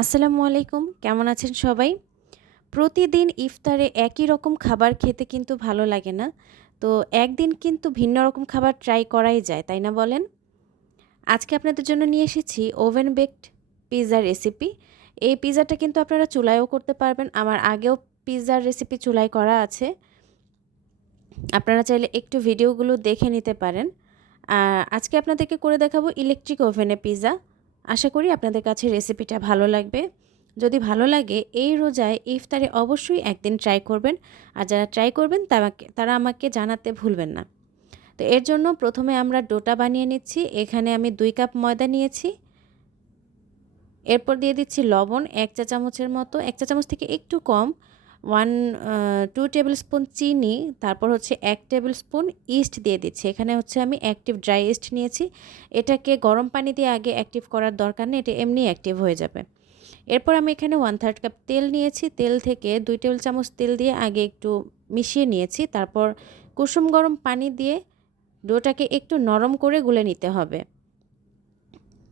আসসালামু আলাইকুম, কেমন আছেন সবাই? প্রতিদিন ইফতারে একই রকম খাবার খেতে কিন্তু ভালো লাগে না। তো একদিন কিন্তু ভিন্ন রকম খাবার ট্রাই করাই যায়, তাই না বলেন? আজকে আপনাদের জন্য নিয়ে এসেছি ওভেন বেকড পিৎজার রেসিপি। এই পিৎজাটা কিন্তু আপনারা চুলায়ও করতে পারবেন। আমার আগেও পিৎজার রেসিপি চুলায় করা আছে। আপনারা চাইলে একটু ভিডিওগুলো দেখে নিতে পারেন। আজকে আপনাদেরকে করে দেখাবো ইলেকট্রিক ওভেনে পিৎজা। আশা করি আপনাদের কাছে রেসিপিটা ভালো লাগবে। যদি ভালো লাগে, এই রোজায় ইফতারে অবশ্যই একদিন ট্রাই করবেন। আর যারা ট্রাই করবেন তারা আমাকে জানাতে ভুলবেন না। তো এর জন্য প্রথমে আমরা ডোটা বানিয়ে নিচ্ছি। এখানে আমি দুই কাপ ময়দা নিয়েছি। এরপর দিয়ে দিচ্ছি লবণ, এক চা চামচের মতো। এক চা চামচ থেকে একটু কম। ওয়ান টু টেবিল স্পুন চিনি, তারপর হচ্ছে এক টেবিল স্পুন ইস্ট দিয়ে দিচ্ছি। এখানে হচ্ছে আমি অ্যাক্টিভ ড্রাই ইস্ট নিয়েছি। এটাকে গরম পানি দিয়ে আগে অ্যাক্টিভ করার দরকার নেই, এটা এমনি অ্যাক্টিভ হয়ে যাবে। এরপর আমি এখানে ওয়ান থার্ড কাপ তেল নিয়েছি। তেল থেকে দুই টেবিল চামচ তেল দিয়ে আগে একটু মিশিয়ে নিয়েছি। তারপর কুসুম গরম পানি দিয়ে ডোটাকে একটু নরম করে গুলে নিতে হবে।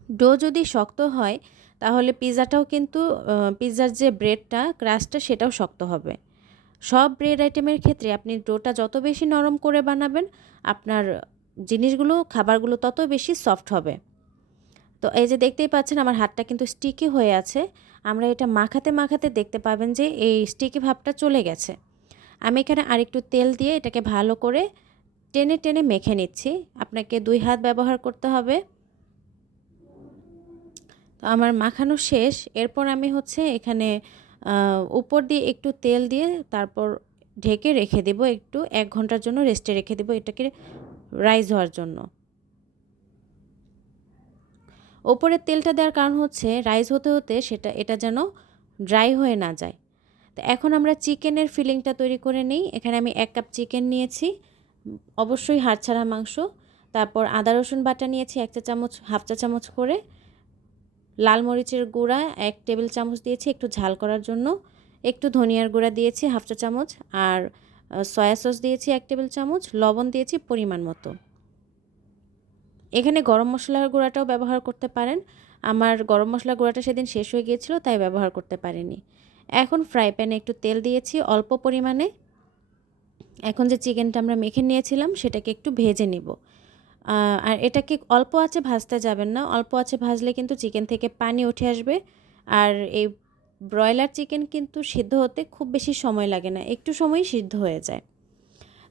ডো যদি শক্ত হয় তাহলে পিৎজাটাও কিন্তু পিৎজার যে ব্রেডটা ক্রাস্টটা সেটাও শক্ত হবে। সব ব্রেড আইটেমের ক্ষেত্রে আপনি ডোটা যত বেশি নরম করে বানাবেন, আপনার জিনিসগুলো, খাবারগুলো তত বেশি সফট হবে। তো এই যে দেখতেই পাচ্ছেন, আমার হাতটা কিন্তু স্টিকি হয়ে আছে। আমরা এটা মাখাতে মাখাতে দেখতে পাবেন যে এই স্টিকি ভাবটা চলে গেছে। আমি এখানে আরেকটু তেল দিয়ে এটাকে ভালো করে টেনে টেনে মেখে নিচ্ছি। আপনাকে দুই হাত ব্যবহার করতে হবে। তো আমার মাখানো শেষ। এরপর আমি হচ্ছে এখানে উপর দিয়ে একটু তেল দিয়ে তারপর ঢেকে রেখে দেব একটু। এক ঘণ্টার জন্য রেস্টে রেখে দেব এটাকে রাইজ হওয়ার জন্য। ওপরের তেলটা দেওয়ার কারণ হচ্ছে রাইস হতে হতে সেটা, এটা যেন ড্রাই হয়ে না যায়। তো এখন আমরা চিকেনের ফিলিংটা তৈরি করে নিই। এখানে আমি এক কাপ চিকেন নিয়েছি, অবশ্যই হাড় ছাড়া মাংস। তারপর আদা রসুন বাটা নিয়েছি এক চা চামচ হাফ চা চামচ করে। লাল মরিচের গুঁড়া, এক টেবিল চামচ দিয়েছি একটু ঝাল করার জন্য। একটু ধনিয়ার গুঁড়া দিয়েছি হাফ চা চামচ আর সয়া সস দিয়েছি এক টেবিল চামচ, লবণ দিয়েছি পরিমাণ মতো। এখানে গরম মশলার গুঁড়াটাও ব্যবহার করতে পারেন। আমার গরম মশলা গুঁড়াটা সেদিন শেষ হয়ে গিয়েছিল, তাই ব্যবহার করতে পারিনি। এখন ফ্রাই প্যানে একটু তেল দিয়েছি অল্প পরিমাণে। এখন যে চিকেনটা আমরা মেখে নিয়েছিলাম, সেটাকে একটু ভেজে নিব। আর এটাকে অল্প আছে ভাজতে যাবেন না? অল্প আছে ভাজলে কিন্তু চিকেন থেকে পানি উঠে আসবে। আর এই ব্রয়লার চিকেন কিন্তু সিদ্ধ হতে খুব বেশি সময় লাগে না, একটু সময় সিদ্ধ হয়ে যায়।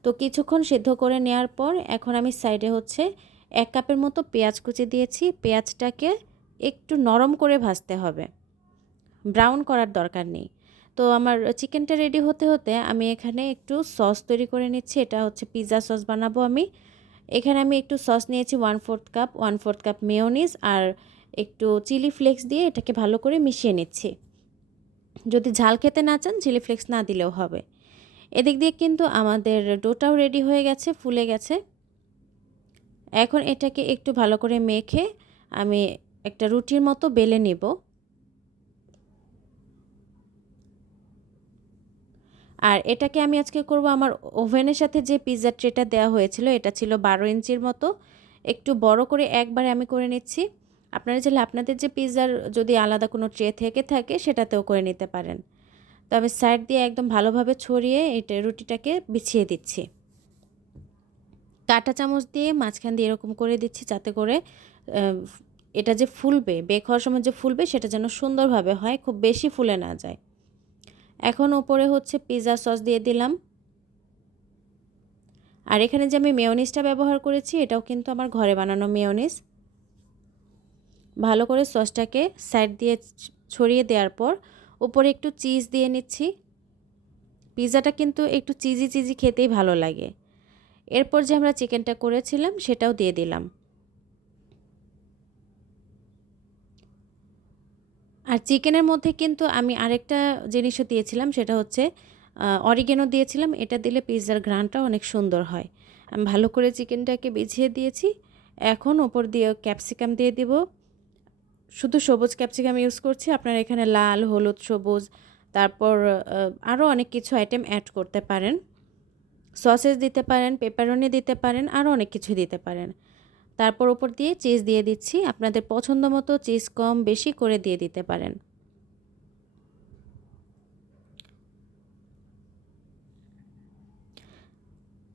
তো কিছুক্ষণ সিদ্ধ করে নেওয়ার পর এখন আমি সাইডে হচ্ছে এক কাপের মতো পেঁয়াজ কুচি দিয়েছি। পেঁয়াজটাকে একটু নরম করে ভাজতে হবে। ব্রাউন করার দরকার নেই। তো আমার চিকেনটা রেডি হতে হতে আমি এখানে একটু সস তৈরি করে নিচ্ছি। এটা হচ্ছে পিৎজা সস বানাবো আমি। এখানে আমি একটু সস নিয়েছি one fourth cup one fourth cup mayonnaise আর একটু চিলি ফ্লেক্স দিয়ে এটাকে ভালো করে মিশিয়ে নিচ্ছি। যদি ঝাল খেতে না চান চিলি ফ্লেক্স না দিলেও হবে। এদিক দিয়ে কিন্তু আমাদের ডোটাও রেডি হয়ে গেছে, ফুলে গেছে। এখন এটাকে একটু ভালো করে মেখে আমি একটা রুটির মতো বেলে নিব। আর এটাকে আমি আজকে করব আমার ওভেনের সাথে যে পিৎজা ট্রেটা দেওয়া হয়েছিল, এটা ছিল বারো ইঞ্চির মতো। একটু বড় করে একবারে আমি করে নিচ্ছি। আপনারা চাইলে আপনাদের যে পিৎজার যদি আলাদা কোনো ট্রে থেকে থাকে, সেটাতেও করে নিতে পারেন। তো আমি সাইড দিয়ে একদম ভালোভাবে ছড়িয়ে এটা রুটিটাকে বিছিয়ে দিচ্ছি। কাঁটা চামচ দিয়ে মাঝখান দিয়ে এরকম করে দিচ্ছি যাতে করে এটা যে ফুলবে, বেক হওয়ার সময় যে ফুলবে, সেটা যেন সুন্দরভাবে হয়, খুব বেশি ফুলে না যায়। এখন ওপরে হচ্ছে পিৎজা সস দিয়ে দিলাম। আর এখানে যে আমি মেয়নিসটা ব্যবহার করেছি, এটাও কিন্তু আমার ঘরে বানানো মেয়নিস ভালো করে সসটাকে সাইড দিয়ে ছড়িয়ে দেওয়ার পর উপরে একটু চিজ দিয়ে নিচ্ছি। পিৎজাটা কিন্তু একটু চিজি চিজি খেতেই ভালো লাগে। এরপর যে আমরা চিকেনটা করেছিলাম, সেটাও দিয়ে দিলাম। আর চিকেনের মধ্যে কিন্তু আমি আরেকটা জিনিসও দিয়েছিলাম, সেটা হচ্ছে অরিগেনও দিয়েছিলাম। এটা দিলে পিৎজার ঘ্রানটা অনেক সুন্দর হয়। আমি ভালো করে চিকেনটাকে বিছিয়ে দিয়েছি। এখন ওপর দিয়ে ক্যাপসিকাম দিয়ে দিব। শুধু সবুজ ক্যাপসিকাম ইউজ করছি। আপনারা এখানে লাল, হলুদ, সবুজ, তারপর আরও অনেক কিছু আইটেম অ্যাড করতে পারেন। সসেস দিতে পারেন, পেপারনি দিতে পারেন, আরও অনেক কিছু দিতে পারেন। তারপর ওপর দিয়ে চিজ দিয়ে দিচ্ছি। আপনাদের পছন্দ মতো চিজ কম বেশি করে দিয়ে দিতে পারেন।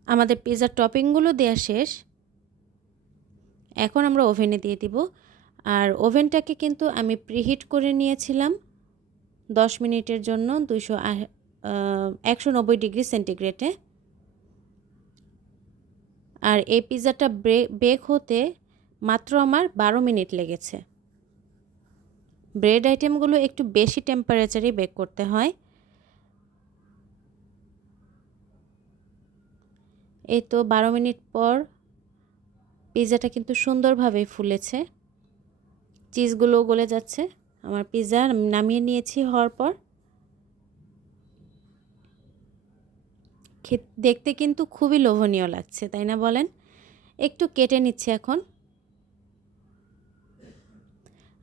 আমাদের পিজার টপিংগুলো দেওয়া শেষ। এখন আমরা ওভেনে দিয়ে দিব। আর ওভেনটাকে কিন্তু আমি প্রিহিট করে নিয়েছিলাম 10 মিনিটের জন্য দুশো একশো নব্বই ডিগ্রি সেন্টিগ্রেডে। আর এই পিৎজাটা বেক হতে মাত্র আমার বারো মিনিট লেগেছে। ব্রেড আইটেমগুলো একটু বেশি টেম্পারেচারে বেক করতে হয়। এই তো বারো মিনিট পর পিৎজাটা কিন্তু সুন্দরভাবে ফুলেছে। চিজগুলো গলে যাচ্ছে। আমার পিৎজা নামিয়ে নিয়েছি হওয়ার পর। দেখতে কিন্তু খুবই লোভনীয় লাগছে, তাই না বলেন? একটু কেটে নিচ্ছি এখন।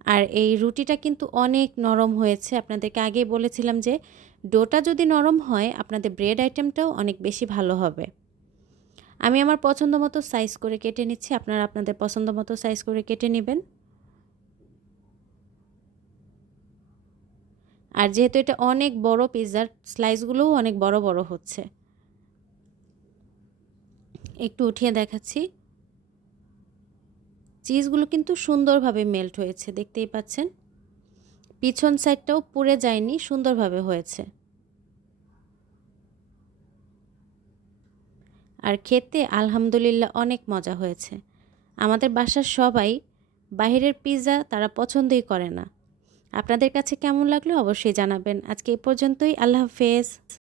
আর এই রুটিটা কিন্তু অনেক নরম হয়েছে। আপনাদেরকে আগেই বলেছিলাম যে, ডোটা যদি নরম হয়, আপনাদের ব্রেড আইটেমটাও অনেক বেশি ভালো হবে। আমি আমার পছন্দ মতো সাইজ করে কেটে নিচ্ছি। আপনারা আপনাদের পছন্দ মতো সাইজ করে কেটে নেবেন। আর যেহেতু এটা অনেক বড় পিৎজার স্লাইসগুলোও অনেক বড় বড় হচ্ছে। একটু উঠিয়ে দেখাচ্ছি। চিজগুলো কিন্তু সুন্দরভাবে মেল্ট হয়েছে, দেখতেই পাচ্ছেন। পিছন সাইডটাও পুড়ে যায়নি, সুন্দরভাবে হয়েছে। আর খেতে আলহামদুলিল্লাহ অনেক মজা হয়েছে। আমাদের বাসার সবাই বাহিরের পিৎজা তারা পছন্দই করে না। আপনাদের কাছে কেমন লাগল অবশ্যই জানাবেন। আজকে এই পর্যন্তই, আল্লাহ হাফেজ।